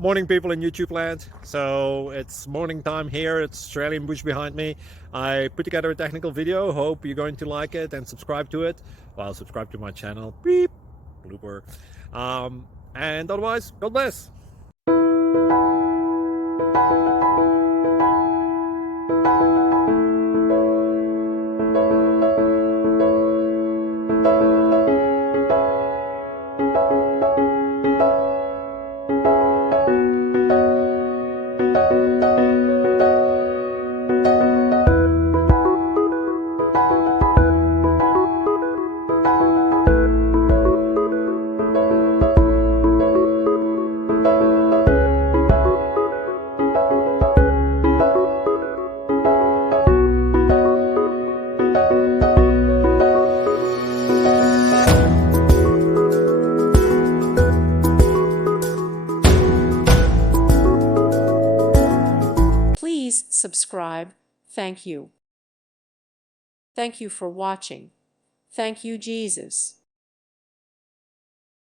Morning, people in YouTube land. So it's morning time here. It's Australian bush behind me. I put together a technical video. Hope you're going to like it and subscribe to it. Well, subscribe to my channel. Beep, blooper. And otherwise, God bless. Please subscribe. Thank you. Thank you for watching. Thank you, Jesus.